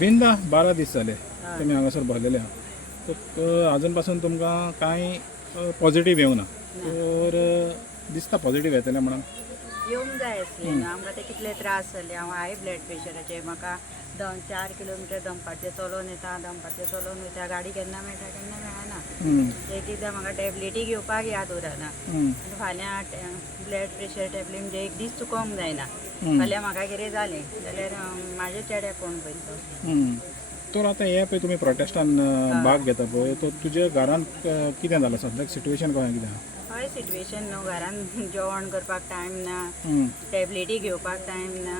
बिनदा 12 दीस जाले तुम्ही हांगासर भरलेले आहा. तर अजून पासून तुमकां कांय पॉझिटिव्ह येवना. तर दिसता पॉझिटिव्ह येतलें म्हणून. येवंक जाय आसलें न्हू आमकां ते कितले त्रास जाले. हांव हाय ब्लड प्रेशराचे म्हाका 4 किलोमिटर दनपारचें चलोन येता दनपारचें चलोन वयता. गाडी केन्ना मेळटा केन्ना मेळना. एकदां म्हाका टॅबलेटी घेवपाक याद उरना. आनी फाल्यां ब्लड प्रेशर टॅबलेट म्हणजे एक दीस चुकोवंक जायना. फाल्यां म्हाका कितें जालें जाल्यार म्हाज्या चेड्याक कोण पळयतलो. तर आतां हे पळय तुमी प्रोटेस्टान भाग घेता पळय, तो तुज्या घरान कितें जालां सद्याक सिट्युएशन कशें कितें आहा? हय सिट्युएशन न्हू घरान जेवण करपाक टायम ना, टॅबलेटी घेवपाक टायम ना.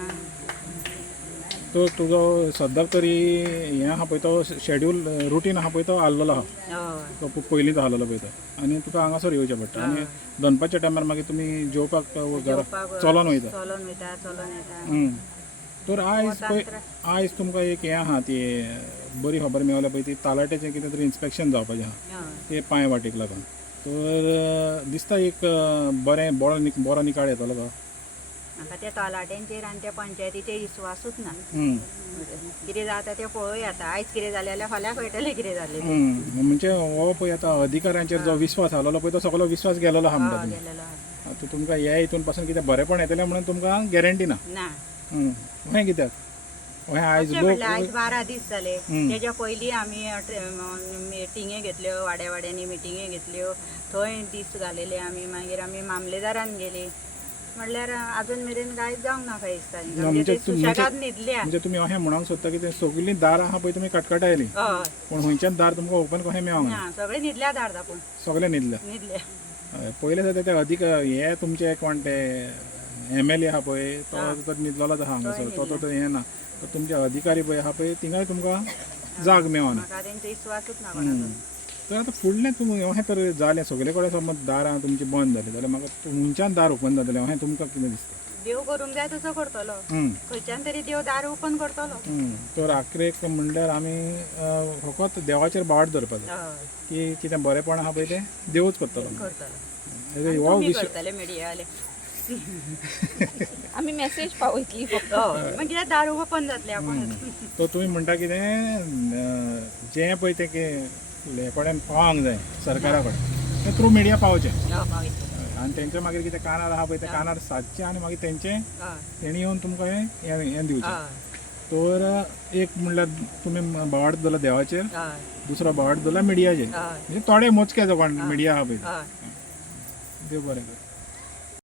तो तुजो सद्याक तरी हें आहा पळय तो शेड्यूल रुटीन आहा पळय तो हाल्लेलो आहा. हय तो पयलींच हाल्लेलो पळय तो. आनी तुका हांगासर येवचें पडटा. आनी दनपारच्या टायमार मागीर तुमी जेवपाक चलोन वयता. चलोन वयता चलोन येता. तर आयज पळय आयज तुमकां एक हें आहा ती बरी खबर मेळल्या पळय ती तालाट्याचें कितें तरी इन्स्पेक्शन जावपाचें आहा ते पांय वाटेक लागून. तर दिसता एक बरो निकाल येतलो तो. म्हाका त्या तलाट्यांचेर आनी त्या पंचायतीचेर विस्वासूच ना. कितें जाता तें पळोवया आतां. आयज कितें जालें जाल्यार फाल्यां कळटलें कितें जालें. म्हणजे हो पळय आतां अधिकाऱ्यांचेर जो विस्वास आसलेलो पळय तो सगळो विस्वास गेलेलो आहा म्हणटा तुमी. गेलेलो आहा. आतां तुमकां ह्या हितून पासून कितें बरेंपण येतलें म्हणून तुमकां गॅरंटी ना. अशें कित्याक अशें आयज लोक आयज 12 दीस जाले. तेज्या पयलीं आमी मिटिंगे घेतल्यो वाड्यांनी मिटिंगे घेतल्यो. थंय दीस घालयले आमी. मागीर आमी मामलेदारान गेली. म्हणल्यार आजून मेरेन कांयच जावंक ना खंय दिसता. म्हणजे सुशेगाद न्हिदल्या. म्हणजे तुमी अशें म्हणूंक सोदता की ते सगळीं दार आहा पळय तुमी कटकटायलीं. पूण खंयच्यान दार तुमकां ओपन कशें मेळोंक ना. सगळे न्हिदल्या दार दापून. सगळे न्हिदल्या. पयले जाता ते हे तुमचे कोण ते MLA आहा पळय तो तर न्हिदलोच आहा हांगासर. तो हें ना. तर तुमचे अधिकारी पळय आहा पळय थिंगाय तुमकां जाग मेळना. विश्वासूच ना कोणाचो. तर आतां फुडलें तुमी अशें तर जालें सगळे कडेन समज दारां तुमची बंद जाली जाल्यार म्हाका खंयच्यान दार ओपन जातलें अशें तुमकां कितें दिसता? देव करूंक जाय तसो करतलो. खंयच्यान तरी देव दार ओपन करतलो. तर आखरेक म्हणल्यार आमी फकत देवाचेर बाड धरपाक जाय की कितें बरेंपण आहा पळय तें देवूच करतलो. मिडियावाले आमी मेसेज पावयतली फक्त. म्हणजे दार ओपन जातले आपण. तो तुमी म्हणटा कितें जें पळय तें हे कडेन पावोंक जाय सरकारा कडेन तें थ्रू मिडिया पावचें. आनी तेंचे मागीर कितें कानार आहा पळय ते कानार सादचें आनी मागीर तेणी येवन तुमकां हें दिवचें. तर एक म्हणल्यार तुमी बावाड धरलो देवाचेर, दुसरो बावाड धरलो मिडियाचेर. म्हणजे थोडे मोजके जो कोण मिडिया आहा पळय देव बरें कर.